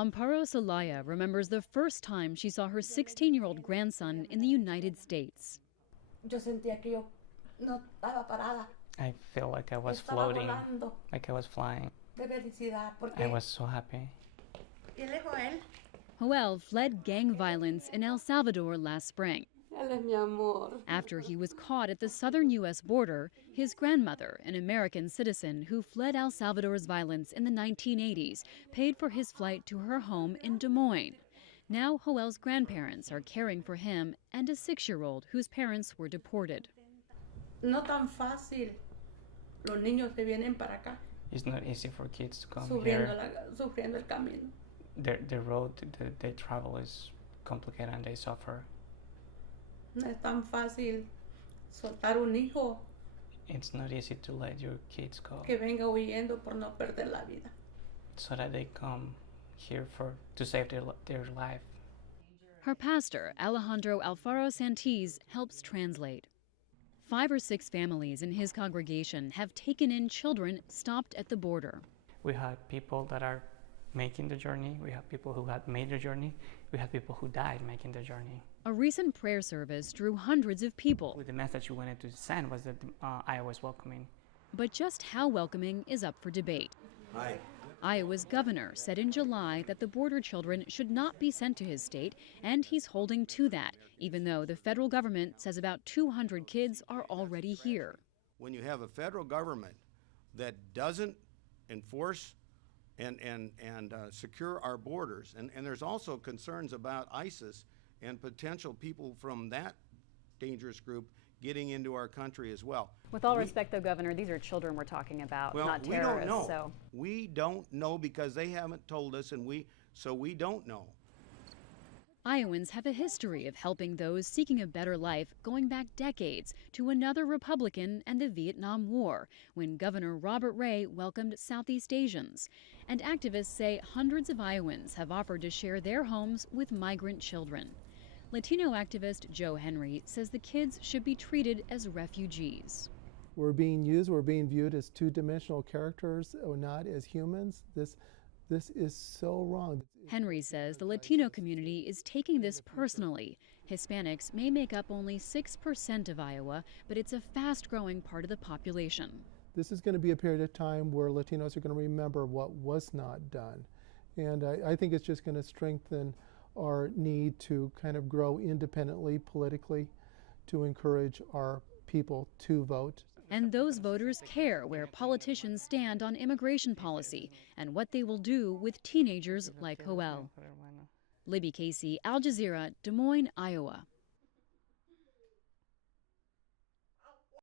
Amparo Celaya remembers the first time she saw her 16-year-old grandson in the United States. Yo sentía que yo no estaba parada. I feel like I was Estaba floating, volando like I was flying. de felicidad porque I was so happy. él es Joel. Joel fled gang violence in El Salvador last spring. Él es mi amor. After he was caught at the southern U.S. border, his grandmother, an American citizen who fled El Salvador's violence in the 1980s, paid for his flight to her home in Des Moines. Now Joel's grandparents are caring for him and a 6-year-old whose parents were deported. No tan fácil. Los niños que vienen para acá. It's not easy for kids to come here. Sufriendo el camino. The road they travel is complicated and they suffer. No es tan fácil soltar un hijo It's not easy to let your kids go que venga huyendo por no perder la vida. so that they come here to save their life. Her pastor, Alejandro Alfaro Santiz, helps translate. 5 or 6 families in his congregation have taken in children stopped at the border. We had people that are making the journey. We have people who had made the journey. We had people who died making the journey. A recent prayer service drew hundreds of people. The message we wanted to send was that Iowa is welcoming. But just how welcoming is up for debate. Hi. Iowa's governor said in July that the border children should not be sent to his state, and he's holding to that, even though the federal government says about 200 kids are already here. When you have a federal government that doesn't enforce and secure our borders, and there's also concerns about ISIS and potential people from that dangerous group getting into our country as well. With all respect, though, Governor, these are children we're talking about, not terrorists. We don't know. So. We don't know because they haven't told us, so we don't know. Iowans have a history of helping those seeking a better life going back decades to another Republican and the Vietnam War, when Governor Robert Ray welcomed Southeast Asians. And activists say hundreds of Iowans have offered to share their homes with migrant children. Latino activist Joe Henry says the kids should be treated as refugees. We're being viewed as two-dimensional characters, or not as humans. This is so wrong. Henry says the Latino community is taking this personally. Hispanics may make up only 6% of Iowa, but it's a fast-growing part of the population. This is going to be a period of time where Latinos are going to remember what was not done. And I think it's just going to strengthen our need to kind of grow independently politically, to encourage our people to vote. And those voters care where politicians stand on immigration policy and what they will do with teenagers like Joel. Libby Casey, Al Jazeera, Des Moines, Iowa.